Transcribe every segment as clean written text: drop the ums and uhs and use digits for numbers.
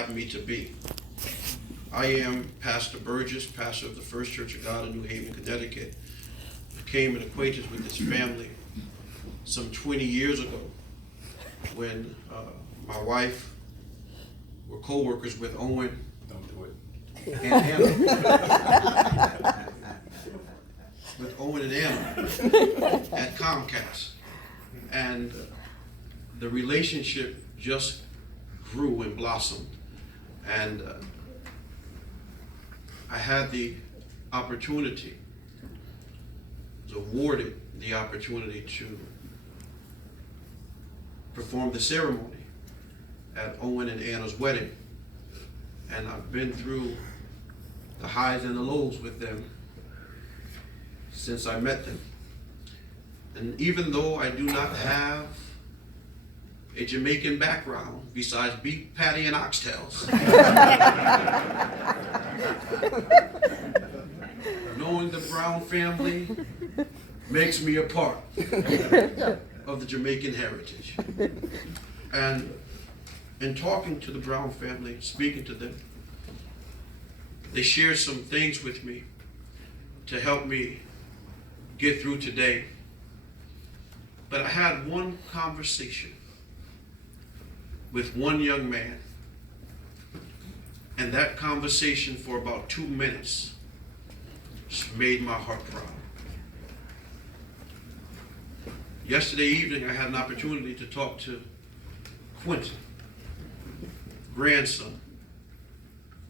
Me to be. I am Pastor Burgess, pastor of the First Church of God in New Haven, Connecticut. I became an acquaintance with this family some 20 years ago when my wife were co-workers with Owen and Anna. With Owen and Anna at Comcast. And the relationship just grew and blossomed. And I had the opportunity, was awarded the opportunity to perform the ceremony at Owen and Anna's wedding. And I've been through the highs and the lows with them since I met them. And even though I do not have a Jamaican background besides beef patty and oxtails, knowing the Brown family makes me a part of the Jamaican heritage. And in talking to the Brown family, speaking to them, they shared some things with me to help me get through today. But I had one conversation with one young man, and that conversation for about 2 minutes just made my heart proud. Yesterday evening, I had an opportunity to talk to Quentin, grandson,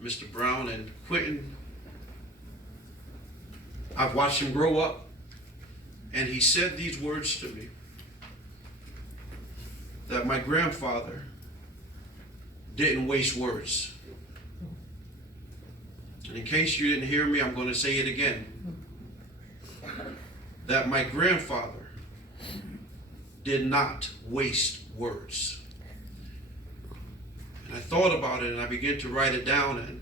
Mr. Brown. And Quentin, I've watched him grow up, and he said these words to me, that my grandfather didn't waste words. And in case you didn't hear me, I'm going to say it again. That my grandfather did not waste words. And I thought about it and I began to write it down, and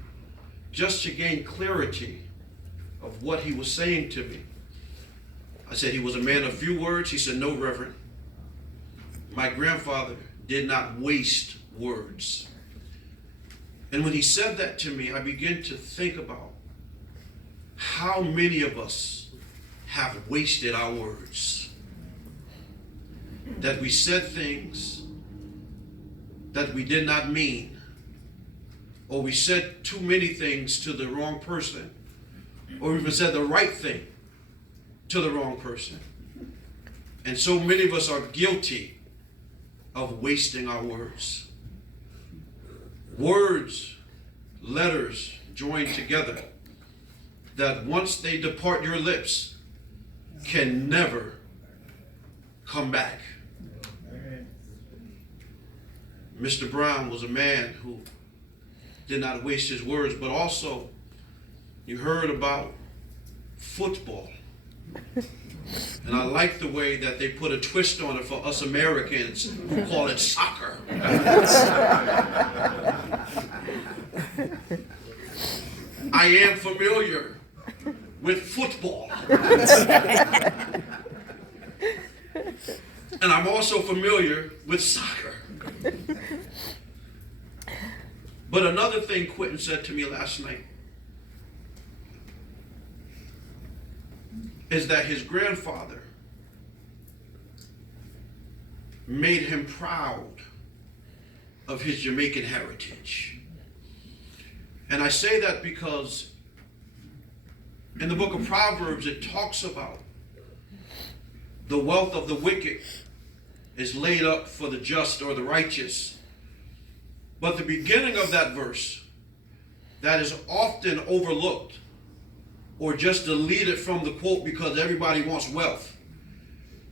just to gain clarity of what he was saying to me. I said he was a man of few words. He said, no, Reverend. My grandfather did not waste words. And when he said that to me, I began to think about how many of us have wasted our words. That we said things that we did not mean, or we said too many things to the wrong person, or even said the right thing to the wrong person. And so many of us are guilty of wasting our words. Words, letters joined together, that once they depart your lips, can never come back. Mr. Brown was a man who did not waste his words, but also you heard about football. And I like the way that they put a twist on it for us Americans who call it soccer. I am familiar with football. And I'm also familiar with soccer. But another thing Quentin said to me last night is that his grandfather made him proud of his Jamaican heritage. And I say that because in the book of Proverbs, it talks about the wealth of the wicked is laid up for the just or the righteous. But the beginning of that verse, that is often overlooked or just deleted from the quote because everybody wants wealth,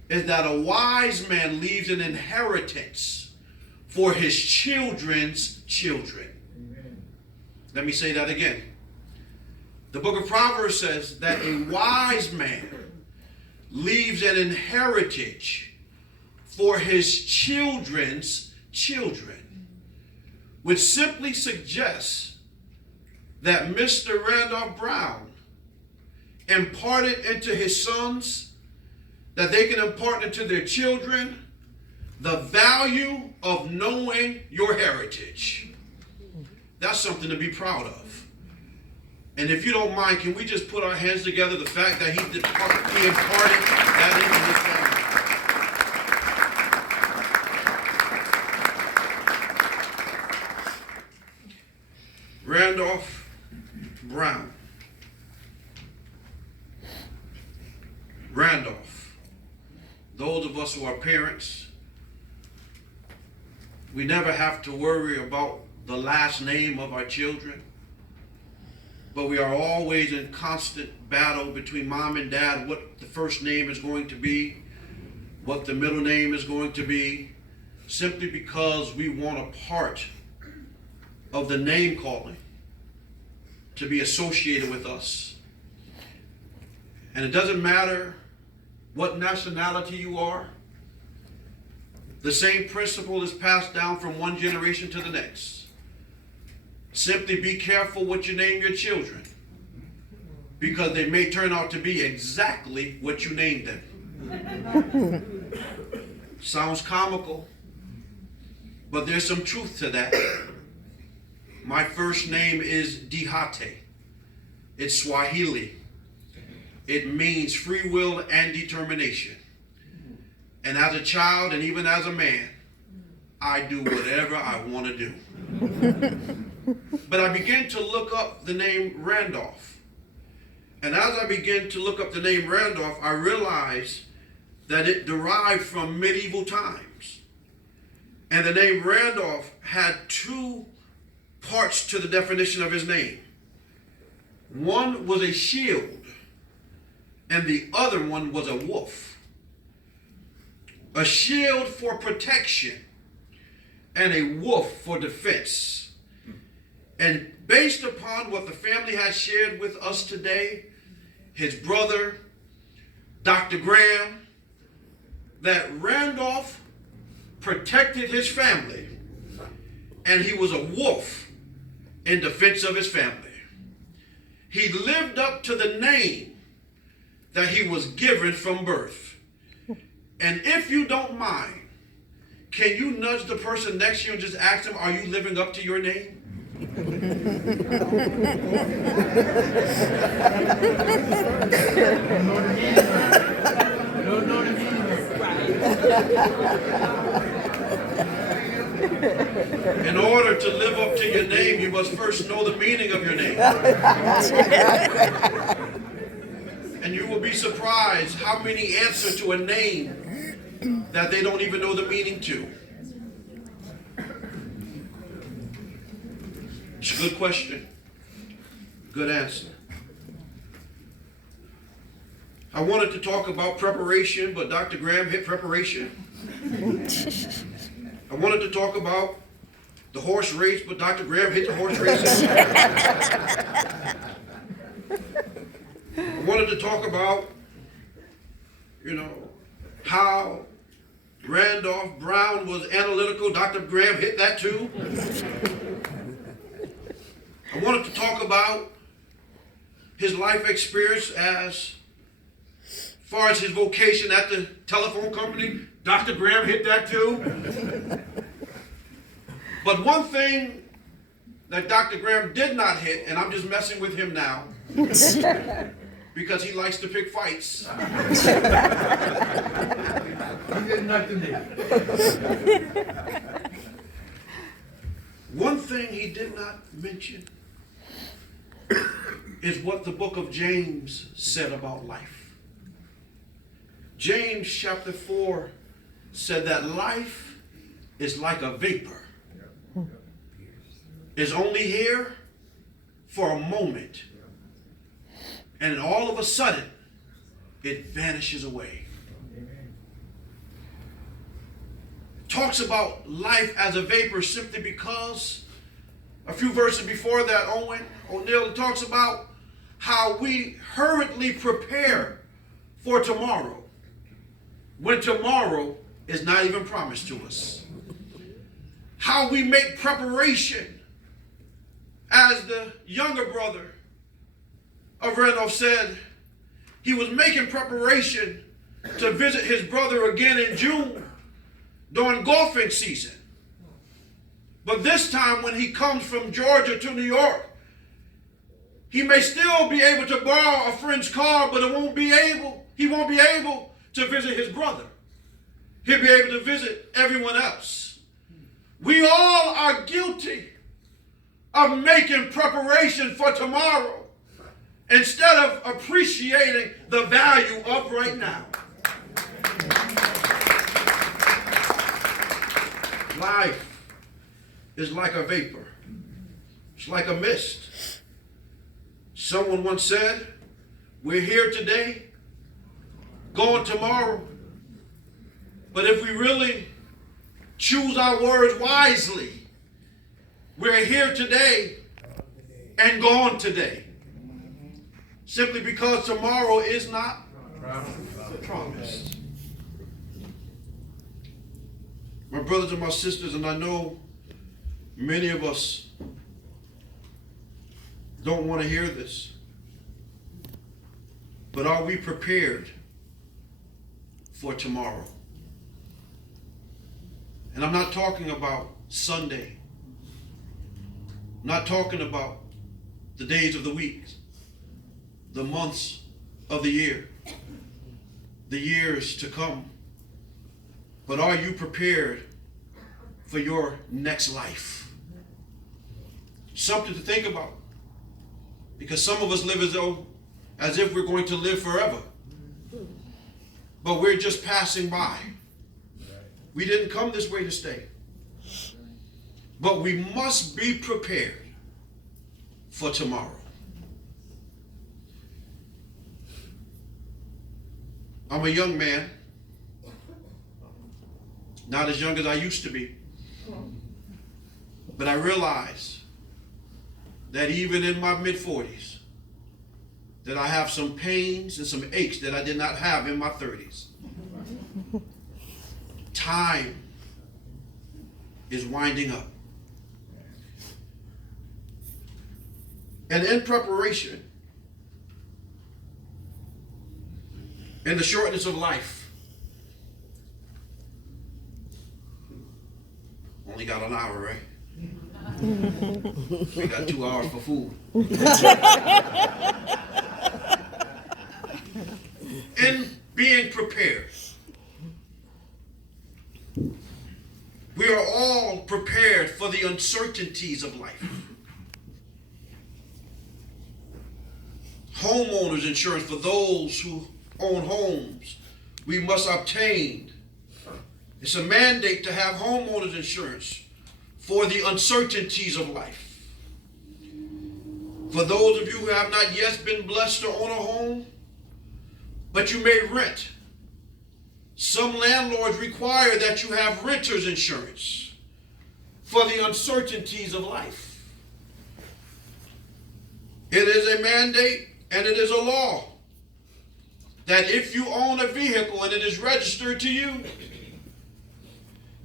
is that a wise man leaves an inheritance for his children's children. Amen. Let me say that again. The book of Proverbs says that a wise man leaves an inheritance for his children's children, which simply suggests that Mr. Randolph Brown imparted into his sons, that they can impart into their children, the value of knowing your heritage. That's something to be proud of. And if you don't mind, can we just put our hands together, the fact that he imparted that into his family. Randolph Brown. Randolph. Those of us who are parents, we never have to worry about the last name of our children, but we are always in constant battle between mom and dad, what the first name is going to be, what the middle name is going to be, simply because we want a part of the name calling to be associated with us. And it doesn't matter what nationality you are. The same principle is passed down from one generation to the next. Simply be careful what you name your children, because they may turn out to be exactly what you named them. Sounds comical, but there's some truth to that. My first name is Dihate. It's Swahili. It means free will and determination. And as a child and even as a man, I do whatever I want to do. But I began to look up the name Randolph. And as I began to look up the name Randolph, I realized that it derived from medieval times. And the name Randolph had two parts to the definition of his name. One was a shield, and the other one was a wolf. A shield for protection, and a wolf for defense. And based upon what the family has shared with us today, his brother, Dr. Graham, that Randolph protected his family, and he was a wolf in defense of his family. He lived up to the name that he was given from birth. And if you don't mind, can you nudge the person next to you and just ask them, are you living up to your name? In order to live up to your name, you must first know the meaning of your name. And you will be surprised how many answer to a name that they don't even know the meaning to. It's a good question. Good answer. I wanted to talk about preparation, but Dr. Graham hit preparation. I wanted to talk about the horse race, but Dr. Graham hit the horse races. I wanted to talk about, how Randolph Brown was analytical. Dr. Graham hit that too. I wanted to talk about his life experience as far as his vocation at the telephone company. Dr. Graham hit that too. But one thing that Dr. Graham did not hit, and I'm just messing with him now, because he likes to pick fights. He did not to me. One thing he did not mention is what the book of James said about life. James chapter 4 said that life is like a vapor. It's only here for a moment. And all of a sudden, it vanishes away. Talks about life as a vapor simply because a few verses before that, Owen O'Neill talks about how we hurriedly prepare for tomorrow when tomorrow is not even promised to us. How we make preparation, as the younger brother of Randolph said, he was making preparation to visit his brother again in June during golfing season. But this time when he comes from Georgia to New York, he may still be able to borrow a friend's car, but he won't be able to visit his brother. He'll be able to visit everyone else. We all are guilty of making preparation for tomorrow instead of appreciating the value of right now. Life is like a vapor. It's like a mist. Someone once said, we're here today, going tomorrow. But if we really choose our words wisely, we're here today and gone today. Simply because tomorrow is not promised. My brothers and my sisters, and I know many of us don't want to hear this, but are we prepared for tomorrow? And I'm not talking about Sunday. I'm not talking about the days of the week, the months of the year, the years to come. But are you prepared for your next life? Something to think about. Because some of us live as if we're going to live forever. But we're just passing by. We didn't come this way to stay. But we must be prepared for tomorrow. I'm a young man. Not as young as I used to be. But I realize that even in my mid-40s, that I have some pains and some aches that I did not have in my 30s. Time is winding up. And in preparation, in the shortness of life, only got an hour, right? We got 2 hours for food. In being prepared, we are all prepared for the uncertainties of life. Homeowners insurance for those who own homes, we must obtain. It's a mandate to have homeowners insurance for the uncertainties of life. For those of you who have not yet been blessed to own a home, but you may rent, some landlords require that you have renter's insurance for the uncertainties of life. It is a mandate and it is a law that if you own a vehicle and it is registered to you,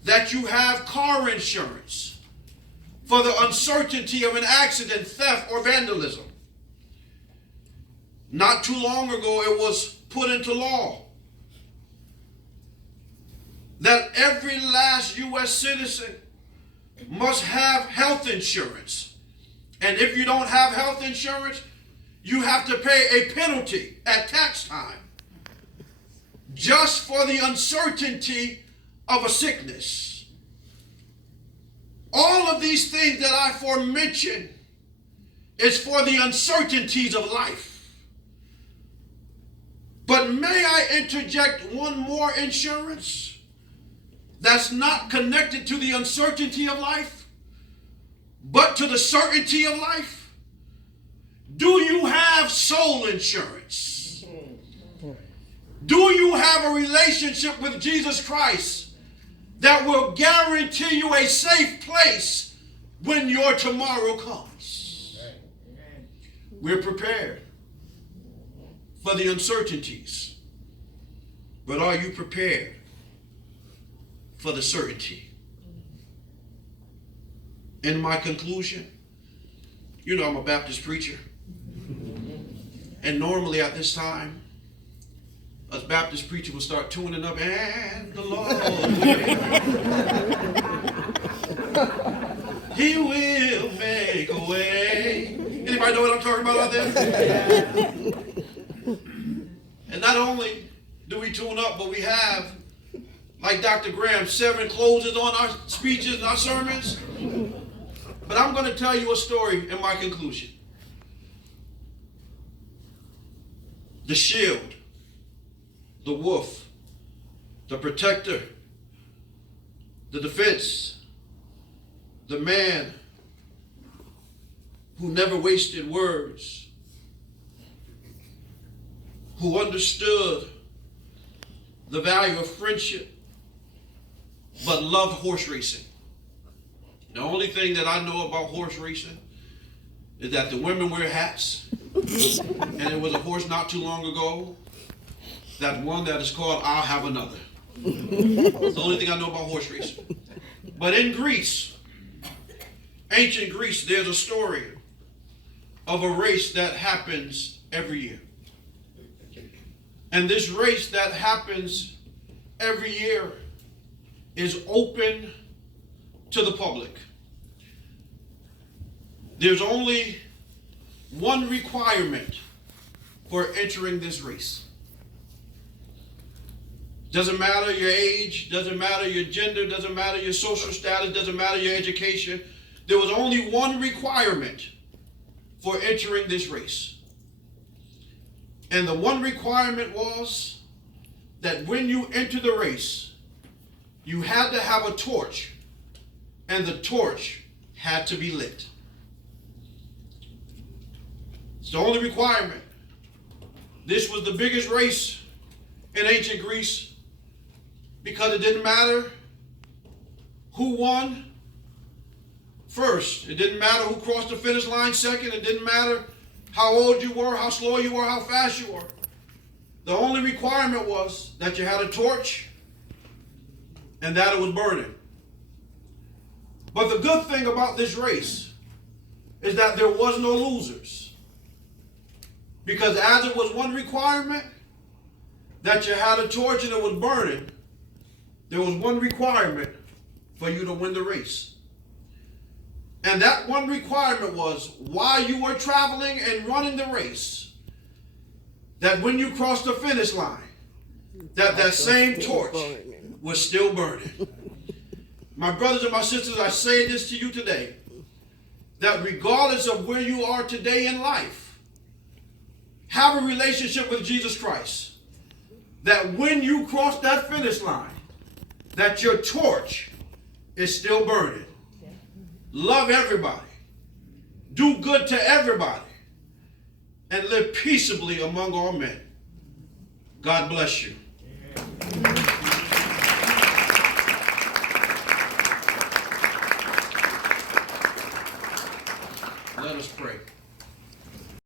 that you have car insurance for the uncertainty of an accident, theft, or vandalism. Not too long ago, it was put into law that every last U.S. citizen must have health insurance. And if you don't have health insurance, you have to pay a penalty at tax time just for the uncertainty of a sickness. All of these things that I forementioned is for the uncertainties of life. But may I interject one more insurance that's not connected to the uncertainty of life, but to the certainty of life? Do you have soul insurance? Do you have a relationship with Jesus Christ that will guarantee you a safe place when your tomorrow comes? We're prepared for the uncertainties, but are you prepared for the certainty? In my conclusion, you know I'm a Baptist preacher, and normally at this time, us Baptist preachers will start tuning up, and the Lord will. He will make a way. Anybody know what I'm talking about out there? And not only do we tune up, but we have, like Dr. Graham, 7 closes on our speeches and our sermons. But I'm going to tell you a story in my conclusion. The shield, the wolf, the protector, the defense, the man who never wasted words, who understood the value of friendship, but loved horse racing. The only thing that I know about horse racing is that the women wear hats, and there was a horse not too long ago, that one that is called I'll Have Another. It's the only thing I know about horse racing. But in Greece, ancient Greece, there's a story of a race that happens every year. And this race that happens every year is open to the public. There's only one requirement for entering this race. Doesn't matter your age, doesn't matter your gender, doesn't matter your social status, doesn't matter your education. There was only one requirement for entering this race. And the one requirement was that when you enter the race, you had to have a torch, and the torch had to be lit. It's the only requirement. This was the biggest race in ancient Greece because it didn't matter who won first. It didn't matter who crossed the finish line second. It didn't matter how old you were, how slow you were, how fast you were. The only requirement was that you had a torch and that it was burning. But the good thing about this race is that there was no losers. Because as it was one requirement that you had a torch and it was burning, there was one requirement for you to win the race. And that one requirement was, while you were traveling and running the race, that when you crossed the finish line, that same torch was still burning. My brothers and my sisters, I say this to you today, that regardless of where you are today in life, have a relationship with Jesus Christ, that when you cross that finish line, that your torch is still burning. Love everybody. Do good to everybody. And live peaceably among all men. God bless you. Let us pray.